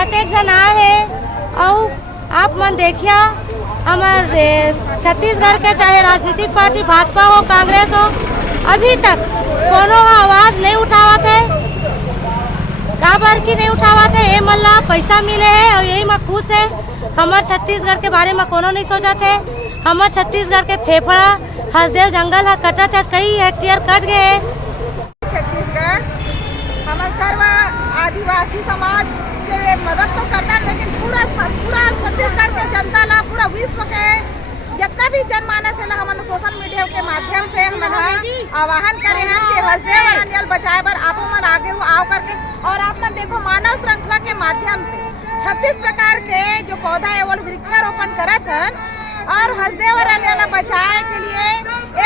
कतेक जन आए हैं और आप मन देखिया हमारे छत्तीसगढ़ के चाहे राजनीतिक पार्टी भाजपा हो कांग्रेस हो अभी तक कोनो आवाज नहीं उठावत है। काबर की नहीं उठावत है? ये मल्ला पैसा मिले है और यही में खुश है। हमारे छत्तीसगढ़ के बारे में कोनो नहीं सोचत है। हमारे छत्तीसगढ़ के फेफड़ा हसदेव जंगल है कटत है, कई हेक्टेयर कट गए है। छत्तीसगढ़ हमारे सर्व आदिवासी समाज के मदद तो करता है, लेकिन पूरा छत्तीसगढ़ के जनता ला पूरा विश्व के जितना भी जनमानस है हमन सोशल मीडिया के माध्यम से हमन आह्वान करे हैं कि हसदेव अरण्यल बचाए बर आप मन आगे आओ करके। और आप मन देखो मानव श्रृंखला के माध्यम से 36 प्रकार के जो पौधा है वो वृक्षारोपण करत हैं और हसदेव अरण्य बचाए के लिए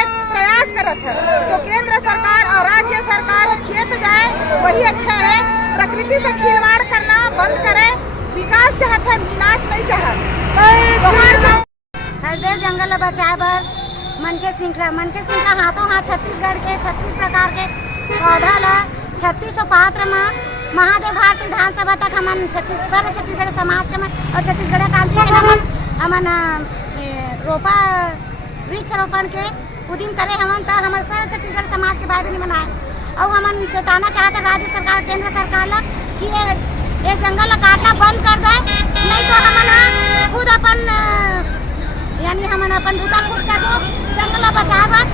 एक प्रयास करत है। जो केंद्र सरकार और राज्य सरकार क्षेत्र जाए वही अच्छा है। प्रकृति से खिलवाड़ करना बंद करे, विकास चाहत है, विनाश नहीं चाहत। हसदेव जंगल बचाए बर मन के श्रृंखला हाथों हाथ छत्तीसगढ़ के 36 प्रकार के पौधा ला 36 पात्र में महादेव घाट से विधानसभा तक हमन सर्व छत्तीसगढ़ समाज के और छत्तीसगढ़ क्रांति के हमन रोपा वृक्षारोपण के उद्यम करे हमन तो हमारे सर्व छत्तीसगढ़ समाज के भाई बहन बनाए और हमन चेताना चाहते राज्य सरकार केंद्र सरकार ला कि ये जंगल ला काटना बंद कर दे, नहीं तो हमन खुद अपन यानी हमन अपन बुता खुद करबो जंगल ला बचाए बर